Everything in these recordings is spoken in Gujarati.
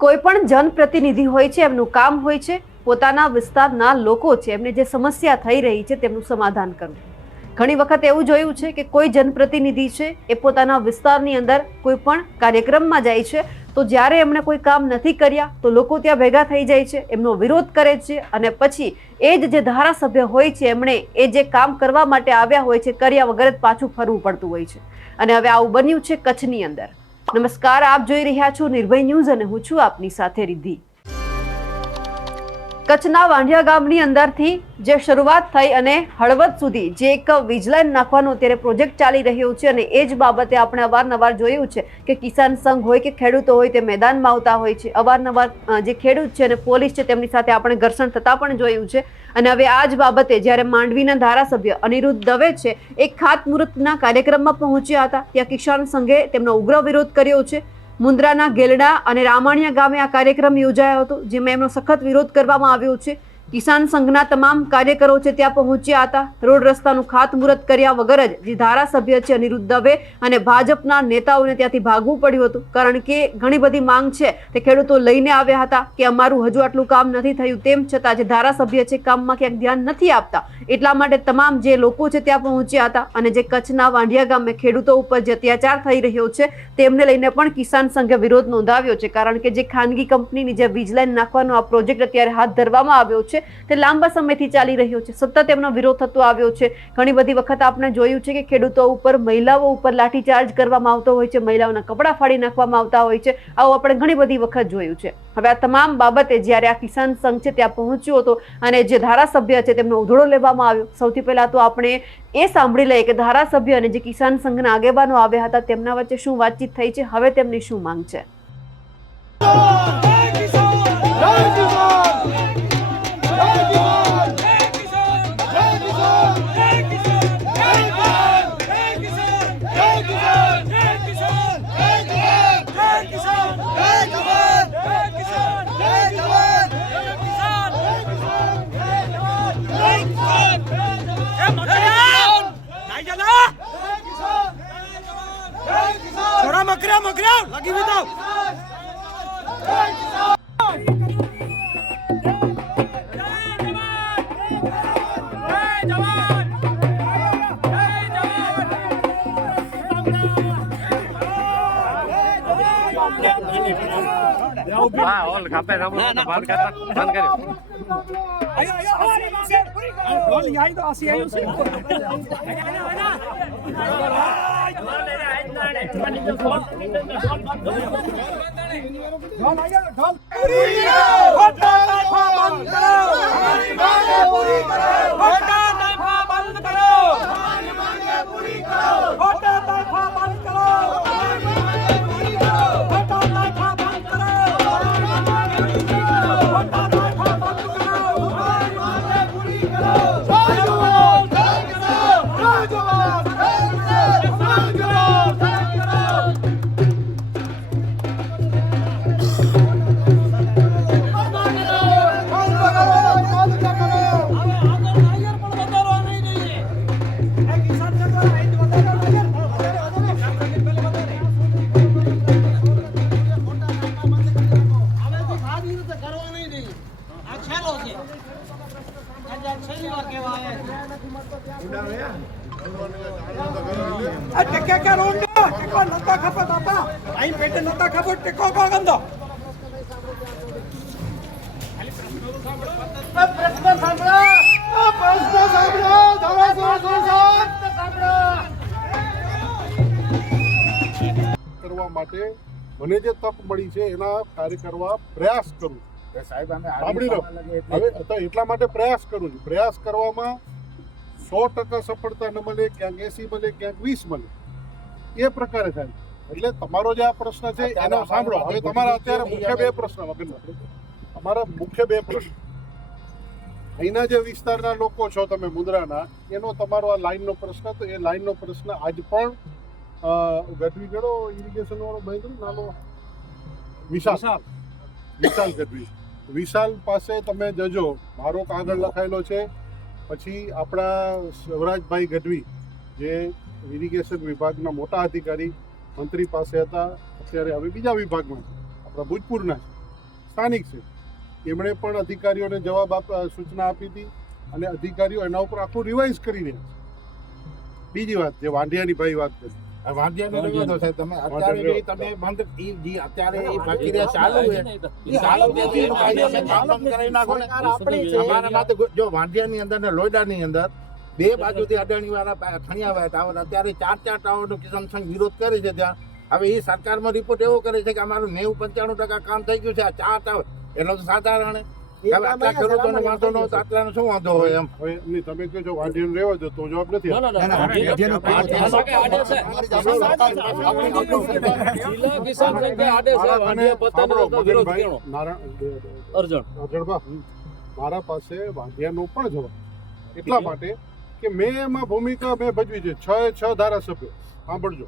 કોઈ પણ જનપ્રતિનિધિ હોય છે, એમનું કામ હોય છે પોતાના વિસ્તારના લોકો છે એમને જે સમસ્યા થઈ રહી છે તેમનું સમાધાન કરવું. ઘણી વખત એવું જોયું છે કે કોઈ જનપ્રતિનિધિ છે એ પોતાના વિસ્તારની અંદર કોઈ પણ કાર્યક્રમમાં જાય છે તો જ્યારે એમણે કોઈ કામ નથી કર્યા તો લોકો ત્યાં ભેગા થઈ જાય છે, એમનો વિરોધ કરે છે અને પછી એ જ જે ધારાસભ્ય હોય છે એમણે એ જે કામ કરવા માટે આવ્યા હોય છે કર્યા વગર જ પાછું ફરવું પડતું હોય છે. અને હવે આવું બન્યું છે કચ્છની અંદર. નમસ્કાર, આપ જોઈ રહ્યા છો નિર્ભય ન્યૂઝ અને હું છું આપની સાથે રિદ્ધિ. કચ્છના વાંઢિયા ગામની અંદરથી જે શરૂઆત થઈ અને હળવદ સુધી જે એક વીજ લાઈન નાખવાનો અત્યારે પ્રોજેક્ટ ચાલી રહ્યો છે અને એ જ બાબતે આપણે અવારનવાર જોયું છે કે કિસાન સંઘ હોય કે ખેડૂતો હોય તે મેદાનમાં આવતા હોય છે. અવારનવાર જે ખેડૂત છે અને પોલીસ છે તેમની સાથે આપણે ઘર્ષણ થતા પણ જોયું છે. અને હવે આ જ બાબતે જ્યારે માંડવીના ધારાસભ્ય અનિરુદ્ધ દવે છે એક ખાતમુહૂર્તના કાર્યક્રમમાં પહોંચ્યા હતા, ત્યાં કિસાન સંઘે તેમનો ઉગ્ર વિરોધ કર્યો છે. મુન્દ્રાના ગેલડા અને રામાણિયા ગામે આ કાર્યક્રમ યોજાયો હતો જેમાં એમનો સખત વિરોધ કરવામાં આવ્યો છે. કિસાન સંઘના તમામ કાર્યકરો છે ત્યાં પહોંચ્યા હતા. રોડ રસ્તાનું ખાતમુહૂર્ત કર્યા વગર જ જે ધારાસભ્ય છે અનિરુદ્ધ દવે અને ભાજપના નેતાઓને ત્યાંથી ભાગવું પડ્યું હતું, કારણ કે ઘણી બધી માંગ છે તે ખેડૂતો લઈને આવ્યા હતા કે અમારું હજુ આટલું કામ નથી થયું. તેમ છતાં જે ધારાસભ્ય છે કામમાં ક્યાંક ધ્યાન નથી આપતા, એટલા માટે તમામ જે લોકો છે ત્યાં પહોંચ્યા હતા. અને જે કચ્છના વાંઢિયા ગામે ખેડૂતો ઉપર જે અત્યાચાર થઈ રહ્યો છે તેમને લઈને પણ કિસાન સંઘે વિરોધ નોંધાવ્યો છે, કારણ કે જે ખાનગી કંપનીની જે વીજ લાઈન નાખવાનો આ પ્રોજેક્ટ અત્યારે હાથ ધરવામાં આવ્યો છે તે લાંબા સમયથી ચાલી રહ્યો છે. સતત એમનો વિરોધ થતો આવ્યો છે. ઘણી બધી વખત આપણે જોયું છે કે ખેડૂતો ઉપર, મહિલાઓ ઉપર લાઠીચાર્જ કરવામાં આવતો હોય છે, મહિલાઓના કપડાં ફાડી નાખવામાં આવતા હોય છે. આવું આપણે ઘણી બધી વખત જોયું છે. હવે આ તમામ બાબતે જ્યારે આ કિસાન સંઘ છે ત્યાં પહોંચ્યો હતો અને જે ધારાસભ્ય છે તેમનો ઉધડો લેવામાં આવ્યો. સૌથી પહેલા તો આપણે એ સાંભળી લઈએ કે ધારાસભ્ય અને જે કિસાન સંઘના આગેવાનો આવ્યા હતા તેમના વચ્ચે શું વાતચીત થઈ છે, હવે તેમની શું માંગ છે. મકરા લગી વિદાવ હા ઓલ ખાપે સાંભળો બંધ કર્યો આયો ઓલ યાઈ તો આસી આયો છે કરવા માટે મને જે તક મળી છે એના કાર્ય કરવા પ્રયાસ કરું સાહેબ અમે સાંભળી લો. હવે તો એટલા માટે પ્રયાસ કરું છું. પ્રયાસ કરવામાં 100% સફળતા ન મળે, ક્યાંક 80 મળે, ક્યાંક 20 મળે, એ પ્રકારે થાય. એટલે તમારો જે આ પ્રશ્ન છે એનો સાંભળો. હવે તમારા અત્યારે મુખ્ય બે પ્રશ્ન અમારા મુખ્ય બે પ્રશ્ન અહીંના જે વિસ્તારના લોકો છો તમે મુન્દ્રાના, એનો તમારો આ લાઈનનો પ્રશ્ન, તો એ લાઈનનો પ્રશ્ન આજ પણ ગઢવી ગયો ઇરિગેશન વાળો મહેન્દ્ર નાનો વિશાલ ગઢવી, વિશાલ પાસે તમે જજો. મારો કાગળ લખાયેલો છે. પછી આપણા શિવરાજભાઈ ગઢવી જે ઇરિગેશન વિભાગના મોટા અધિકારી મંત્રી પાસે હતા, અત્યારે હવે બીજા વિભાગમાં છે, આપણા ભૂજપુરના છે. સ્થાનિક છે, એમણે પણ અધિકારીઓને સૂચના આપી હતી અને અધિકારીઓ એના ઉપર આખું રિવાઇઝ કરી રહ્યા છે. બીજી વાત જે વાંઢિયાની ભાઈ વાત કરી, વાંઢિયાને રહેવા દો સાહેબ, તમે અત્યારે બી તમે બંધ ઈ અત્યારે એ પ્રક્રિયા ચાલુ છે, ઈ ચાલુ છે તો એનું કાયદો તમે કામ બંધ કરાવી નાખો ને. અમારા માટે જો વાંઢિયાની અંદર ને લોયડાની અંદર બે બાજુથી અદાણી વાળા ખણિયા ટાવર અત્યારે 4 ટાવરનો કિસાન સંઘ વિરોધ કરે છે ત્યાં. હવે એ સરકારમાં રિપોર્ટ એવો કરે છે કે અમારું 90-95% કામ થઈ ગયું છે, આ 4 ટાવર એનો તો સાધારણ. હવે આટલા ખેડૂતોને વાંધો ન હોય આટલાનો શું વાંધો હોય એમ? હવે નહીં, તમે કહો છો વાંઢિયાને રહેવા દો તો જવાબ નથી આપતો. મારા પાસે વાંઢિયાનો પણ જવાબ એટલા માટે કે મેં એમાં ભૂમિકા ભજવી છે. 6 ધારાસભ્યો, સાંભળજો,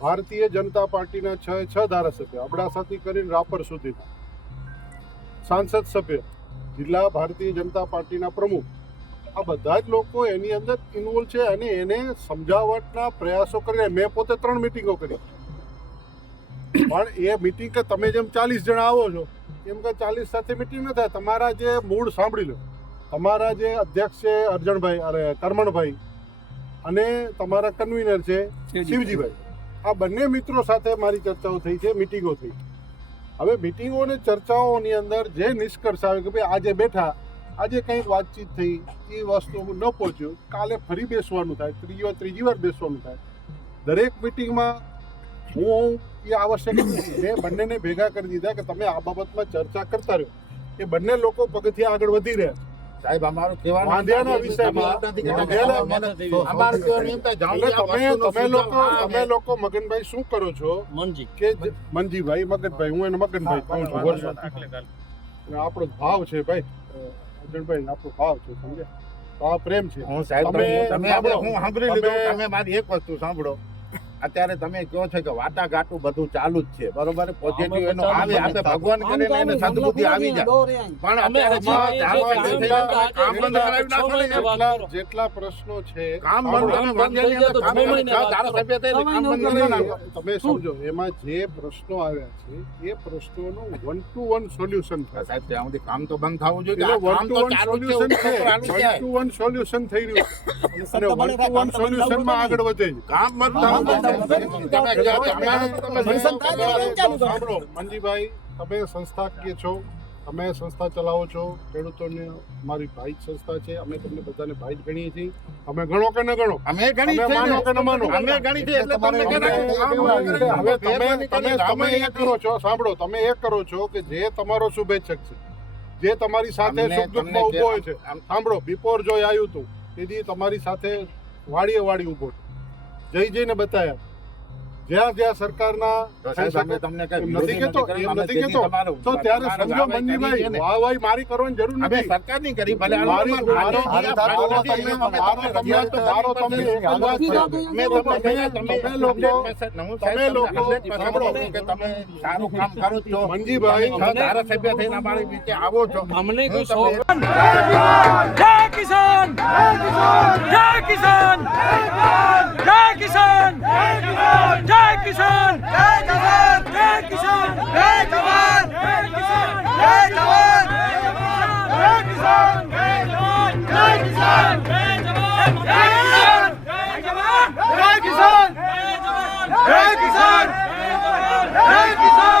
ભારતીય જનતા પાર્ટીના 6 ધારાસભ્યો, અબડાસાથી કરીને રાપર સુધીના સાંસદ સભ્ય, જિલ્લા ભારતીય જનતા પાર્ટીના પ્રમુખ, આ બધા જ લોકો એની અંદર ઇન્વોલ્વ છે અને એને સમજાવટના પ્રયાસો કરીને મેં પોતે 3 મિટિંગો કરી. પણ એ મિટિંગ કે તમે જેમ 40 જણા આવો છો એમ કે 40 સાથે મિટિંગ ન થાય. તમારા જે મૂળ સાંભળી લો, તમારા જે અધ્યક્ષ છે અર્જણભાઈ કરમણભાઈ અને તમારા કન્વીનર છે શિવજીભાઈ, આ બંને મિત્રો સાથે મારી ચર્ચાઓ થઈ છે, મિટિંગો થઈ. હવે મિટિંગો અને ચર્ચાઓની અંદર જે નિષ્કર્ષ આવે કે ભાઈ આજે બેઠા, આજે કંઈક વાતચીત થઈ, એ વસ્તુ ન પહોંચ્યું, કાલે ફરી બેસવાનું થાય, ત્રીજી વાર બેસવાનું થાય. દરેક મિટિંગમાં હું એ આવશ્યક નથી. મેં બંનેને ભેગા કરી દીધા કે તમે આ બાબતમાં ચર્ચા કરતા રહ્યો. એ બંને લોકો પગથિયા આગળ વધી રહ્યા છે. સાહેબ અમારું કહેવાનું વાંઢિયાના વિષયમાં તમે લોકો મગનભાઈ શું કરો છો કે મનજીભાઈ મગનભાઈ, હું એને મગનભાઈ કહું છું વર્ષોથી. આપણો ભાવ છે ભાઈ અર્જણભાઈ, આપણો ભાવ છે, સમજ્યા? તો આ પ્રેમ છે. હું સાહેબ તમે હું સાંભળી લીધું. તમે મારી એક વસ્તુ સાંભળો, અત્યારે તમે કહો છો કે વાટાઘાટું બધું ચાલુ જ છે, બરોબર, પોઝિટિવ એનો આવે, આપણે ભગવાન કરીને એને સદબુદ્ધિ આવી જાય. પણ અત્યારે જેટલા પ્રશ્નો છે કામ બંધ તમે સમજો, એમાં જે પ્રશ્નો આવ્યા છે એ પ્રશ્નોનું 1-to-1 સોલ્યુશન થાય. સાહેબ ત્યાં સુધી કામ તો બંધ થવું જોઈએ. એટલે 1-to-1 સોલ્યુશન થઈ રહ્યું અને 1-to-1 સોલ્યુશનમાં આગળ વધે છે. કામ બંધ સાંભળો મનજીભાઈ, તમે સંસ્થાકીય છો, તમે સંસ્થા ચલાવો છો, ખેડૂતોને મારી ભાઈ જ સંસ્થા છે, અમે તમને બધાને ભાઈ જ ગણીએ છીએ. અમે ગણો કે ન ગણો, અમે ગણી છે, માનો કે ન માનો, અમે ગણી છે એટલે તમને હવે તમે એ કરો છો, સાંભળો, તમે એ કરો છો કે જે તમારો શુભેચ્છક છે, જે તમારી સાથે સુખ દુઃખમાં ઉભો હોય છે. સાંભળો, બિફોર જોઈ આવ્યું હતું તેથી તમારી સાથે વાડીએ વાડી ઉભો જઈને બતાવ્યા. જ્યાં જ્યાં સરકારના નથી કેતો તો ત્યારે સમજો મનજીભાઈ, વાહ મારી કરવાની જરૂર નથી. સરકારની કરી ભલે તમે સારું કામ કરો છો મનજીભાઈ, ધારાસભ્ય થઈને અમારી નીચે આવો છો. અમને કોઈ જય કિસાન, જય કિસાન, જય કિસાન, જય કિસાન, જય જવાન, જય કિસાન, જય જવાન, જય કિસાન, જય જવાન, જય કિસાન, જય જવાન, જય કિસાન, જય જવાન, જય કિસાન, જય જવાન, જય કિસાન, જય કિસાન, જય કિસાન, જય કિસાન, જય કિસાન, જય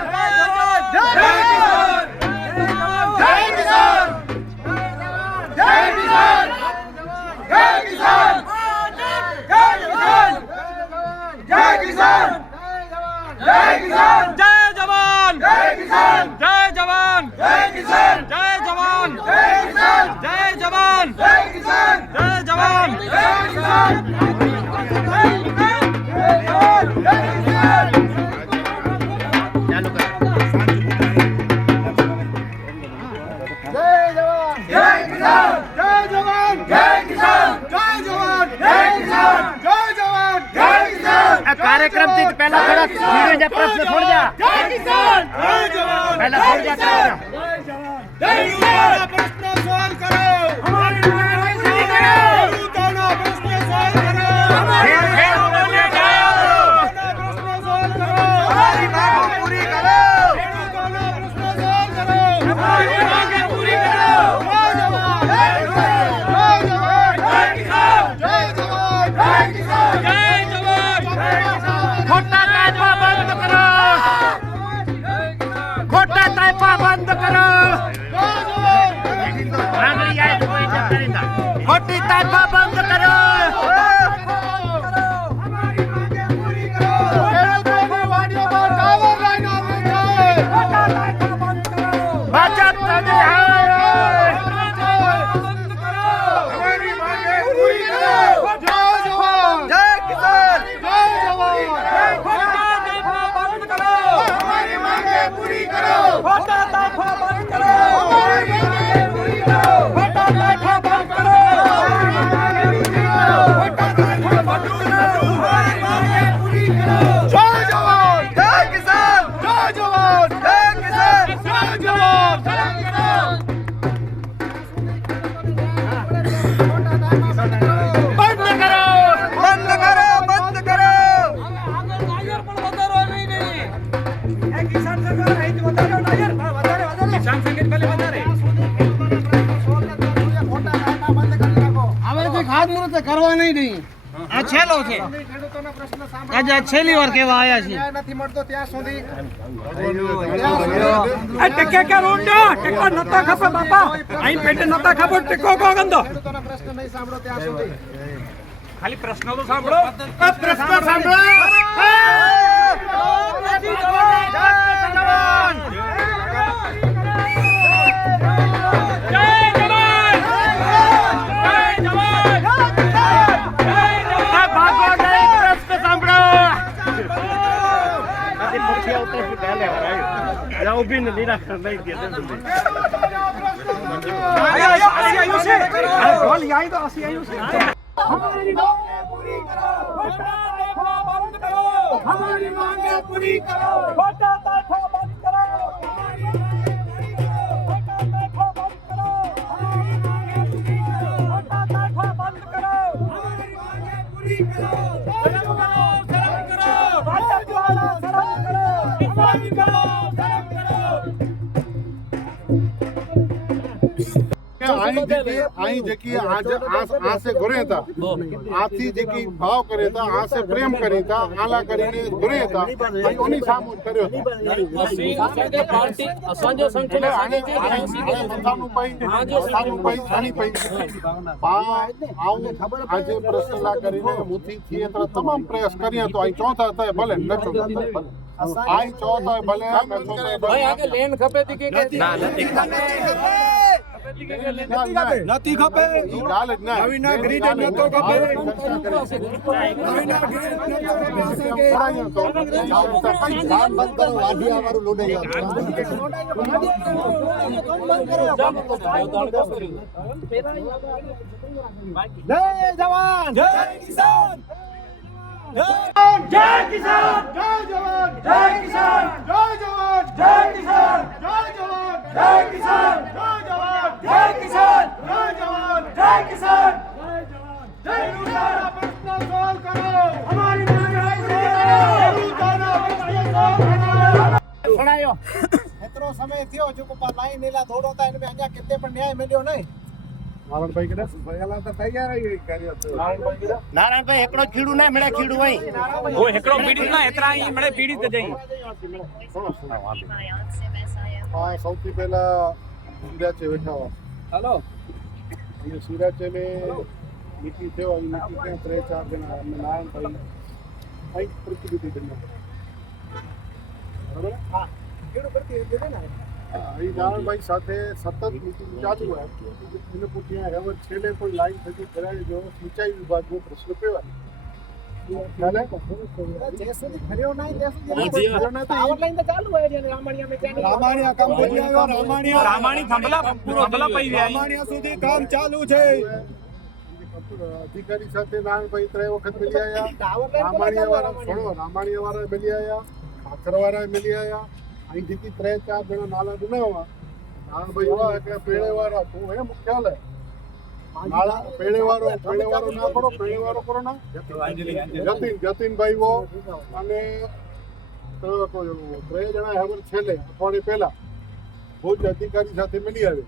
કિસાન, જય કિસાન, જય કિસાન, જય કિસાન, જય કિસાન, જય કિસાન, જય જવાન, જય કિસાન, જય જવાન, જય કિસાન, જય જવાન, જય કિસાન, જય જવાન, જય કિસાન, જય જવાન, જય કિસાન, કાર્યક્રમ થી પહેલા થોડા ધીરે જા, પ્રશ્ન છોડ જા. જય કિસાન, જય જવાન, પહેલા છોડ જા. જય જવાન, જય કિસાન. પ્રશ્ન સોલ્વ કરો, અમારી માંગણી પૂરી કરો, ખેડૂતોના પ્રશ્ન સોલ્વ કરો, અમારી માંગણી પૂરી કરો, ખેડૂતોના પ્રશ્ન સોલ્વ કરો, અમારી માંગણી પૂરી કરો. નહીં આ છેલ્લો છે ખેડૂતોના પ્રશ્ન આજે આ છેલ્લી વાર કહેવા આવ્યા છીએ ન્યાય નથી મળતો ત્યાં સુધી આ ટકે કે રોંડો ટકો નતા ખપે બાપા અહીં પેટે નતા ખપો ટકો કો ગંદો ખેડૂતોના પ્રશ્ન નહીં સાંભળો ત્યાં સુધી ખાલી પ્રશ્નો તો સાંભળો પ્રશ્ન સાંભળો हमारी मांगे पूरी करो बंद करो हमारी मांगे पूरी करो छोटा ताठा बंद करो हमारी छोटा ताठा बंद करो हमारी मांगे पूरी करो छोटा ताठा बंद करो हमारी मांगे पूरी करो शर्म करो भाजपा वाला शर्म करो इस्लामी करो शर्म करो અહીં જેકી આ સે ઘરે હતા આથી જેકી ભાવ કરે હતા આ સે પ્રેમ કરી હતા આલા કરીને ઘરે હતા ઓની સામો કર્યો असांजे पार्टी असांजो संगठन असांजे जे સાનું પઈ સાની પઈ આજે પ્રશ્ન ના કરીને મુથી થિયેટર તમામ પ્રયાસ કર્યા તો અહીં ચોથા થાય ભલે નચો અહીં ચોથા ભલે भाई आगे लेन खपे थी के ना નથી ખપે ઈ ગાલ જ ના નવીના ગ્રીડ નતો ખપે નવીના જય જવાન જય કિસાન જય કિસાન જય જવાન જય કિસાન જય જવાન જય કિસાન જય જવાન જય કિસાન જય જવાન જય કિસાન જય જવાન જય કિસાન જય ખેડૂતોના પ્રશ્નો સોલ્વ કરો અમારી માંગ પૂરી કરો ખેડૂતોના પ્રશ્નો સોલ્વ કરો સુણાયો એટલો સમય થયો જો કોપા લાઈન નીલા થોડો તા એને અહીંયા કેતે પણ ન્યાય મળ્યો નહીં નારાયણભાઈ કદા ભયાલા તો તૈયાર આવી કાર્ય તો નારાયણભાઈ કદા નારાયણભાઈ એકડો ખીડું ના મળે ખીડું હોય ઓ એકડો પીડિત ના એતરા અહીં મળે પીડિત જઈ હા સૌથી પહેલા સિરાચે બેઠા હેલો ये सिराचे में नीति थे और नीति के 3-4 दिन हमने नारायणભાઈ અહીં પ્રતિનિધિ બન્યા બરાબર હા ખીડું કરતી હતી ને અહીં નારાયણભાઈ સાથે સતત મીટિંગ ચાલુ હોય એને પૂછ્યા હવે છેલ્લે કોઈ લાઈન થતી કરાવી જો સિંચાઈ વિભાગનો પ્રશ્ન કહેવાય ચાલે જે સુધી ફર્યો નહીં તે સુધી પાવર લાઈન તો ચાલુ હોય છે રામાણીયા મેં ચાલી રામાણીયા કામ પડી આવ્યો રામાણી થંભલા પઈ ગયા રામાણીયા સુધી કામ ચાલુ છે અધિકારી સાથે નારાયણભાઈ 3 વખત મિલી આવ્યા રામાણીયા વાળા મિલી આવ્યા ખાખર વાળા મિલી આવ્યા અહીંથી 3-4 જણા નાલા બનાવવા નારાયણભાઈ એવા કે પેડે વાળા તું હે મુખ્ય લે નાલા પેડે વાળો ના કરો પેડે વાળો કરો ના જતીનભાઈ વો અને 3 જણા હમર છેલ્લે અઠવાડિયે પહેલા ભુજ અધિકારી સાથે મિલી આવે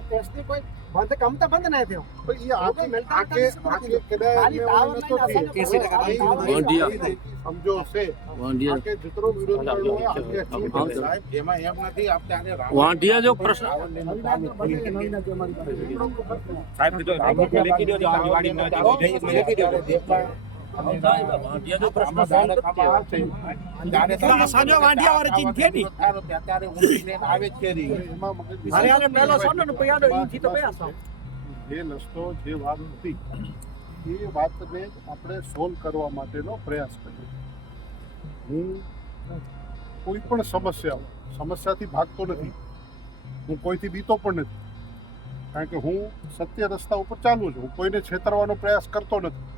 ટેસ્ટની કોઈ બંધ કમ તો બંધ ના થયો ये आके कदा समझो से आके जितरो विरोध करनो है आके સાહેબ એમાં એમ નથી આપણે આને वांडिया जो प्रश्न સાહેબ કીધું લેખી દો આગેવાડી ન લેખી દો वांडिया जो प्रश्न સાંજો વાંઢિયા વાળી ચીન થેડી અત્યારે ઊંચી લેન આવે જ છે રી હરિયાણે પહેલો સોનો ને પયાડો ઈથી તો પયા જે નસ્તો જે વાત હતી એ વાતને આપણે સોલ્વ કરવા માટેનો પ્રયાસ કર્યો હું કોઈ પણ સમસ્યાથી ભાગતો નથી હું કોઈથી બીતો પણ નથી કારણ કે હું સત્ય રસ્તા ઉપર ચાલુ છું હું કોઈને છેતરવાનો પ્રયાસ કરતો નથી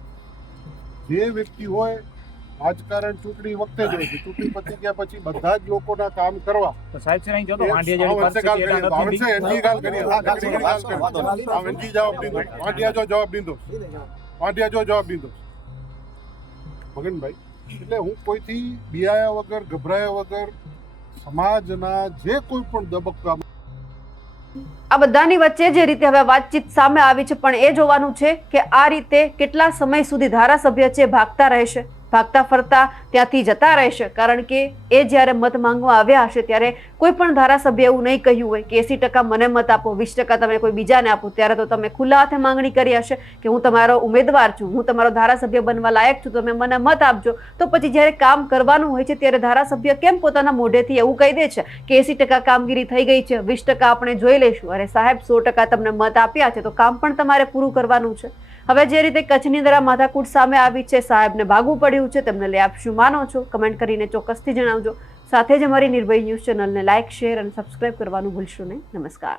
જે વ્યક્તિ હોય રાજકારણ ચૂંટણી વખતે જ હોય છે ચૂંટણી પતી ગયા પછી બધા જ લોકોના કામ કરવા તો સાહેબ છે નહીં જો તો વાંઢિયા જેવી જવાબ દીધો મગનભાઈ એટલે હું કોઈથી બિયાયા વગર ગભરાયા વગર સમાજના જે કોઈ પણ દબક્કામાં આ બધાની વચ્ચે જે રીતે હવે વાતચીત સામે આવી છે, પણ એ જોવાનું છે કે આ રીતે કેટલા સમય સુધી ધારાસભ્ય છે ભાગતા રહેશે, ભાગતા ફરતા ત્યાંથી જતા રહેશે. કારણ કે એ જ્યારે મત માંગવા આવ્યા હશે ત્યારે કોઈ પણ ધારાસભ્ય એવું નહીં કહ્યું હોય કે 80% મને મત આપો, 20% તમે કોઈ બીજાને આપો. ત્યારે તો તમે ખુલ્લા હાથે માંગણી કરી હશે કે હું તમારો ઉમેદવાર છું, હું તમારો ધારાસભ્ય બનવા લાયક છું, તમે મને મત આપજો. તો પછી જ્યારે કામ કરવાનું હોય છે ત્યારે ધારાસભ્ય કેમ પોતાના મોઢેથી એવું કહી દે છે કે 80% કામગીરી થઈ ગઈ છે, 20% આપણે જોઈ લઈશું? અરે સાહેબ, 100% તમને મત આપ્યા છે તો કામ પણ તમારે પૂરું કરવાનું છે. હવે જે રીતે કચ્છની અંદર આ માથાકૂટ સામે આવી છે, સાહેબને ભાગવું પડ્યું છે, તેમને લઈ આપ શું માનો છો? કમેન્ટ કરીને ચોક્કસથી જણાવજો. સાથે જ અમારી નિર્ભય ન્યૂઝ ચેનલને લાઇક, શેર અને સબસ્ક્રાઇબ કરવાનું ભૂલશો નહીં. નમસ્કાર.